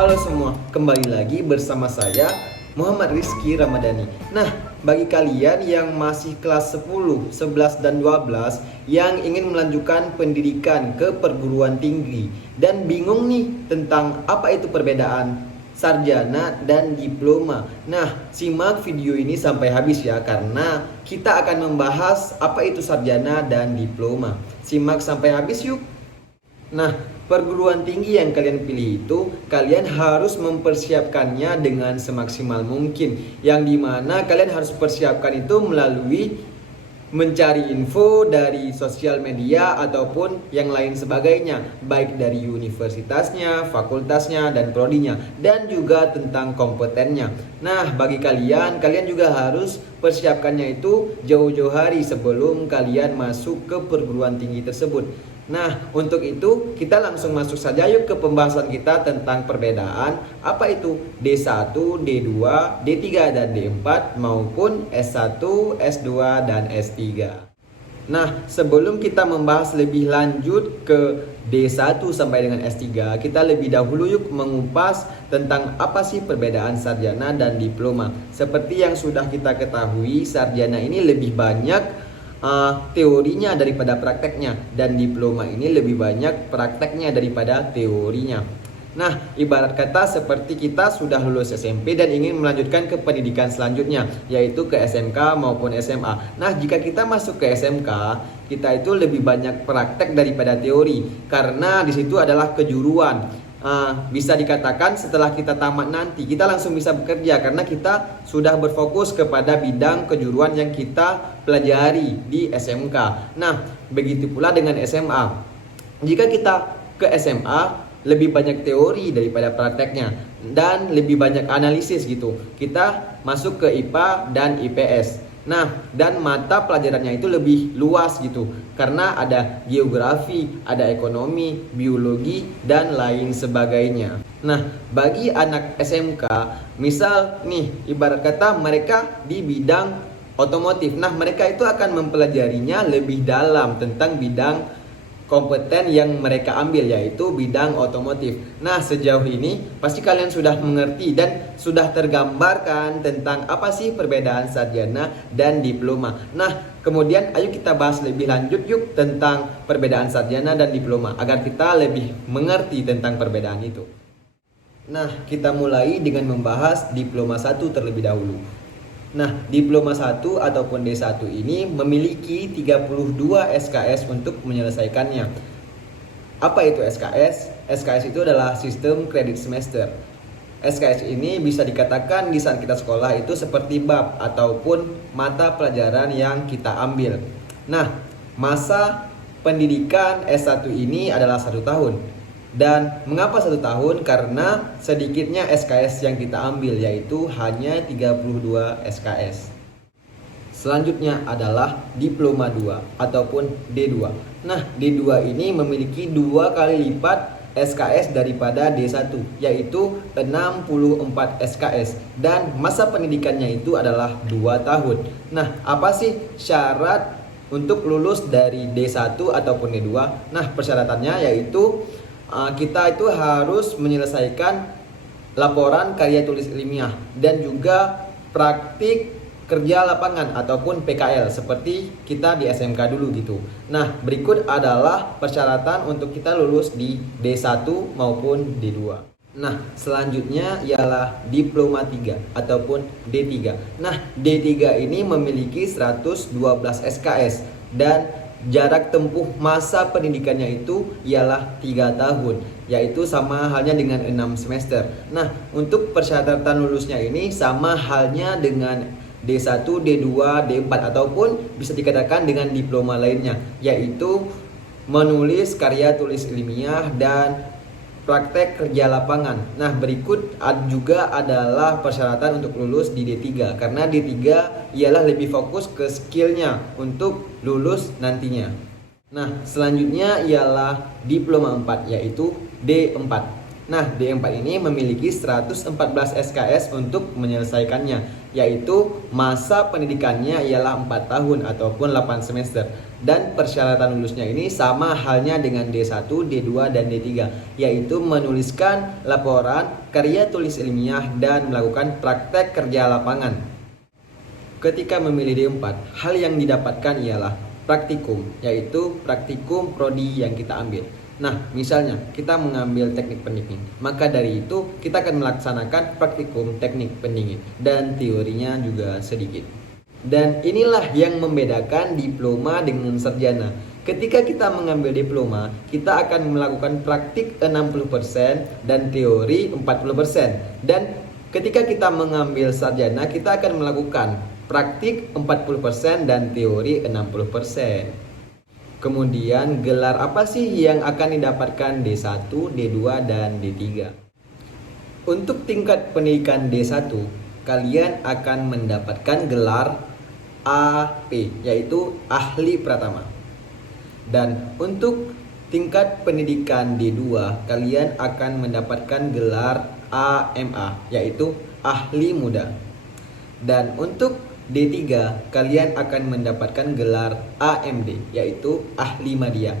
Halo semua, kembali lagi bersama saya Muhammad Rizky Ramadhani. Nah, bagi kalian yang masih kelas 10, 11, dan 12 yang ingin melanjutkan pendidikan ke perguruan tinggi dan bingung nih tentang apa itu perbedaan sarjana dan diploma. Nah, simak video ini sampai habis ya, karena kita akan membahas apa itu sarjana dan diploma. Simak sampai habis yuk. Nah, perguruan tinggi yang kalian pilih itu kalian harus mempersiapkannya dengan semaksimal mungkin. Yang dimana kalian harus persiapkan itu melalui mencari info dari sosial media ataupun yang lain sebagainya, baik dari universitasnya, fakultasnya, dan prodinya, dan juga tentang kompetennya. Nah, bagi kalian juga harus persiapkannya itu jauh-jauh hari sebelum kalian masuk ke perguruan tinggi tersebut. Nah, untuk itu kita langsung masuk saja yuk ke pembahasan kita tentang perbedaan apa itu D1, D2, D3, dan D4 maupun S1, S2, dan S3. Nah, sebelum kita membahas lebih lanjut ke D1 sampai dengan S3, kita lebih dahulu yuk mengupas tentang apa sih perbedaan sarjana dan diploma. Seperti yang sudah kita ketahui, sarjana ini lebih banyak teorinya daripada prakteknya, dan diploma ini lebih banyak prakteknya daripada teorinya. Nah, ibarat kata seperti kita sudah lulus SMP dan ingin melanjutkan ke pendidikan selanjutnya, yaitu ke SMK maupun SMA. Nah, jika kita masuk ke SMK, kita itu lebih banyak praktek daripada teori, karena di situ adalah kejuruan. Bisa dikatakan setelah kita tamat nanti kita langsung bisa bekerja, karena kita sudah berfokus kepada bidang kejuruan yang kita pelajari di SMK. Nah, begitu pula dengan SMA. Jika kita ke SMA, lebih banyak teori daripada prakteknya dan lebih banyak analisis gitu. Kita masuk ke IPA dan IPS. Nah, dan mata pelajarannya itu lebih luas gitu, karena ada geografi, ada ekonomi, biologi, dan lain sebagainya. Nah, bagi anak SMK, misal nih, ibarat kata mereka di bidang otomotif. Nah, mereka itu akan mempelajarinya lebih dalam tentang bidang kompeten yang mereka ambil, yaitu bidang otomotif. Nah, sejauh ini pasti kalian sudah mengerti dan sudah tergambarkan tentang apa sih perbedaan sarjana dan diploma. Nah, kemudian ayo kita bahas lebih lanjut yuk tentang perbedaan sarjana dan diploma agar kita lebih mengerti tentang perbedaan itu. Nah, kita mulai dengan membahas diploma 1 terlebih dahulu. Nah, diploma 1 ataupun D1 ini memiliki 32 SKS untuk menyelesaikannya. Apa itu SKS? SKS itu adalah sistem kredit semester. SKS ini bisa dikatakan di saat kita sekolah itu seperti bab ataupun mata pelajaran yang kita ambil. Nah, masa pendidikan S1 ini adalah 1 tahun. Dan mengapa 1 tahun? Karena sedikitnya SKS yang kita ambil, yaitu hanya 32 SKS. Selanjutnya adalah diploma 2 ataupun D2. Nah, D2 ini memiliki 2 kali lipat SKS daripada D1, yaitu 64 SKS, dan masa pendidikannya itu adalah 2 tahun. Nah, apa sih syarat untuk lulus dari D1 ataupun D2? Nah, persyaratannya yaitu kita itu harus menyelesaikan laporan karya tulis ilmiah dan juga praktik kerja lapangan ataupun PKL seperti kita di SMK dulu gitu. Nah, berikut adalah persyaratan untuk kita lulus di D1 maupun D2. Nah, selanjutnya ialah diploma 3 ataupun D3. Nah, D3 ini memiliki 112 SKS dan jarak tempuh masa pendidikannya itu ialah 3 tahun, yaitu sama halnya dengan 6 semester. Nah, untuk persyaratan lulusnya ini sama halnya dengan D1, D2, D4 ataupun bisa dikatakan dengan diploma lainnya, yaitu menulis karya tulis ilmiah dan praktek kerja lapangan. Nah, berikut juga adalah persyaratan untuk lulus di D3, karena D3 ialah lebih fokus ke skillnya untuk lulus nantinya. Nah, selanjutnya ialah diploma 4, yaitu D4. Nah, D4 ini memiliki 114 SKS untuk menyelesaikannya, yaitu masa pendidikannya ialah 4 tahun ataupun 8 semester. Dan persyaratan lulusnya ini sama halnya dengan D1, D2, dan D3, yaitu menuliskan laporan, karya tulis ilmiah, dan melakukan praktek kerja lapangan. Ketika memilih D4, hal yang didapatkan ialah praktikum, yaitu praktikum prodi yang kita ambil. Nah, misalnya kita mengambil teknik pendingin, maka dari itu kita akan melaksanakan praktikum teknik pendingin dan teorinya juga sedikit. Dan inilah yang membedakan diploma dengan sarjana. Ketika kita mengambil diploma, kita akan melakukan praktik 60% dan teori 40%. Dan ketika kita mengambil sarjana, kita akan melakukan praktik 40% dan teori 60%. Kemudian gelar apa sih yang akan didapatkan D1, D2, dan D3? Untuk tingkat pendidikan D1, kalian akan mendapatkan gelar AP, yaitu ahli pratama. Dan untuk tingkat pendidikan D2, kalian akan mendapatkan gelar AMA, yaitu ahli muda. Dan untuk D3, kalian akan mendapatkan gelar AMD, yaitu ahli media.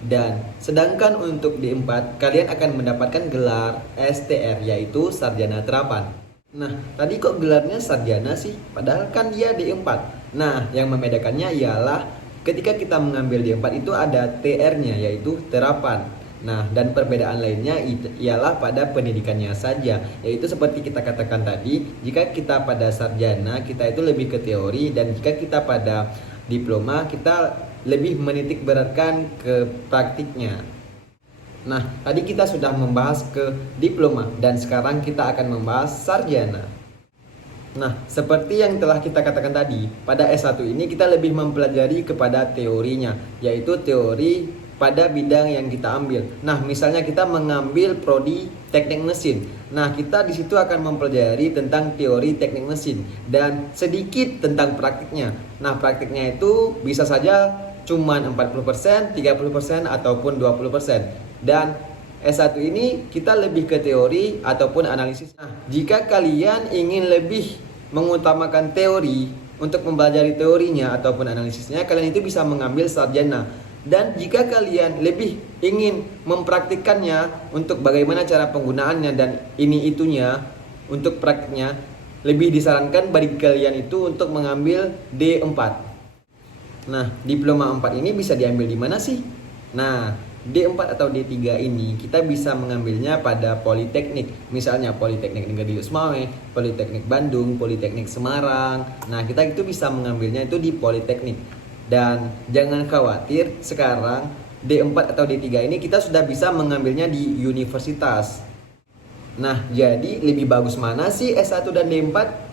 Dan sedangkan untuk D4, kalian akan mendapatkan gelar STR, yaitu sarjana terapan. Nah, tadi kok gelarnya sarjana sih? Padahal kan dia D4. Nah, yang membedakannya ialah ketika kita mengambil D4 itu ada TR-nya, yaitu terapan. Nah, dan perbedaan lainnya ialah pada pendidikannya saja, yaitu seperti kita katakan tadi, jika kita pada sarjana, kita itu lebih ke teori, dan jika kita pada diploma, kita lebih menitik beratkan ke praktiknya. Nah, tadi kita sudah membahas ke diploma dan sekarang kita akan membahas sarjana. Nah, seperti yang telah kita katakan tadi, pada S1 ini kita lebih mempelajari kepada teorinya, yaitu teori pada bidang yang kita ambil. Nah, misalnya kita mengambil prodi teknik mesin. Nah, kita di situ akan mempelajari tentang teori teknik mesin dan sedikit tentang praktiknya. Nah, praktiknya itu bisa saja cuman 40%, 30% ataupun 20%. Dan S1 ini kita lebih ke teori ataupun analisis. Nah, jika kalian ingin lebih mengutamakan teori untuk mempelajari teorinya ataupun analisisnya, kalian itu bisa mengambil sarjana. Dan jika kalian lebih ingin mempraktikkannya untuk bagaimana cara penggunaannya dan ini itunya untuk praktiknya, lebih disarankan bagi kalian itu untuk mengambil D4. Nah, diploma 4 ini bisa diambil di mana sih? Nah, D4 atau D3 ini kita bisa mengambilnya pada politeknik. Misalnya Politeknik Negeri Lusmawe, Politeknik Bandung, Politeknik Semarang. Nah, kita itu bisa mengambilnya itu di politeknik. Dan jangan khawatir, sekarang D4 atau D3 ini kita sudah bisa mengambilnya di universitas. Nah, jadi lebih bagus mana sih S1 dan D4?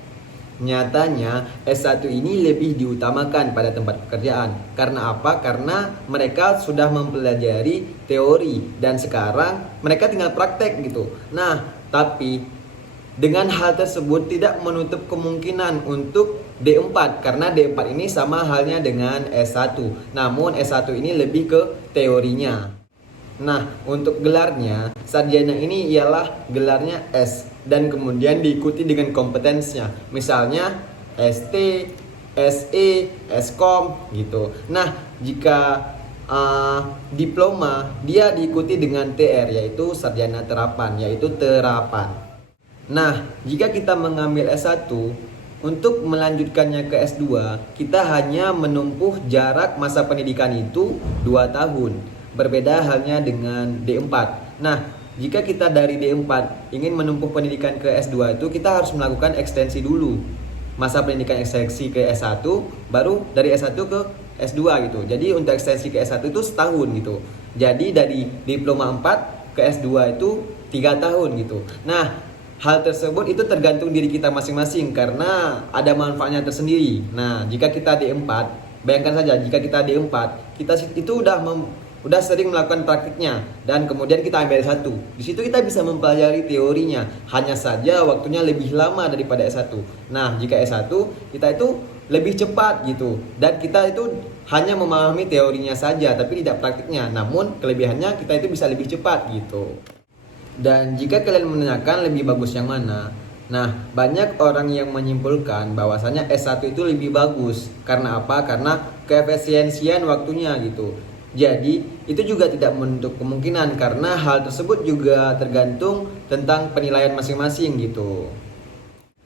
Nyatanya S1 ini lebih diutamakan pada tempat pekerjaan. Karena apa? Karena mereka sudah mempelajari teori dan sekarang mereka tinggal praktek gitu. Nah, tapi dengan hal tersebut tidak menutup kemungkinan untuk D4 karena D4 ini sama halnya dengan S1. Namun S1 ini lebih ke teorinya. Nah, untuk gelarnya, sarjana ini ialah gelarnya S dan kemudian diikuti dengan kompetensinya. Misalnya ST, SE, Skom gitu. Nah, jika diploma dia diikuti dengan TR, yaitu sarjana terapan, yaitu terapan. Nah, jika kita mengambil S1 untuk melanjutkannya ke S2, kita hanya menempuh jarak masa pendidikan itu 2 tahun. Berbeda halnya dengan D4. Nah, jika kita dari D4 ingin menempuh pendidikan ke S2 itu kita harus melakukan ekstensi dulu. Masa pendidikan ekstensi ke S1, baru dari S1 ke S2 gitu. Jadi untuk ekstensi ke S1 itu setahun gitu. Jadi dari diploma 4 ke S2 itu 3 tahun gitu. Nah, hal tersebut itu tergantung diri kita masing-masing karena ada manfaatnya tersendiri. Nah, jika kita D4, bayangkan saja jika kita D4, kita itu udah sering melakukan praktiknya dan kemudian kita ambil S1. Di situ kita bisa mempelajari teorinya. Hanya saja waktunya lebih lama daripada S1. Nah, jika S1 kita itu lebih cepat gitu. Dan kita itu hanya memahami teorinya saja tapi tidak praktiknya. Namun kelebihannya kita itu bisa lebih cepat gitu. Dan jika kalian menanyakan lebih bagus yang mana? Nah, banyak orang yang menyimpulkan bahwasanya S1 itu lebih bagus. Karena apa? Karena keefisiensian waktunya gitu. Jadi itu juga tidak menutup kemungkinan karena hal tersebut juga tergantung tentang penilaian masing-masing gitu.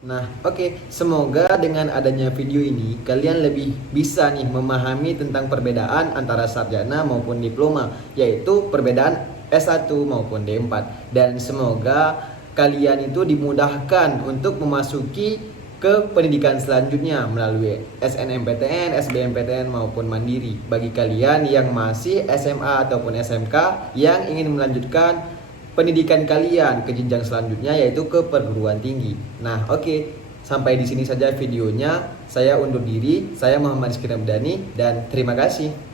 Nah, oke. Semoga dengan adanya video ini kalian lebih bisa nih memahami tentang perbedaan antara sarjana maupun diploma, yaitu perbedaan S1 maupun D4. Dan semoga kalian itu dimudahkan untuk memasuki ke pendidikan selanjutnya melalui SNMPTN, SBMPTN maupun mandiri. Bagi kalian yang masih SMA ataupun SMK yang ingin melanjutkan pendidikan kalian ke jenjang selanjutnya yaitu ke perguruan tinggi. Nah, oke. Sampai di sini saja videonya. Saya undur diri. Saya Muhammad Rizky Ramadhani dan terima kasih.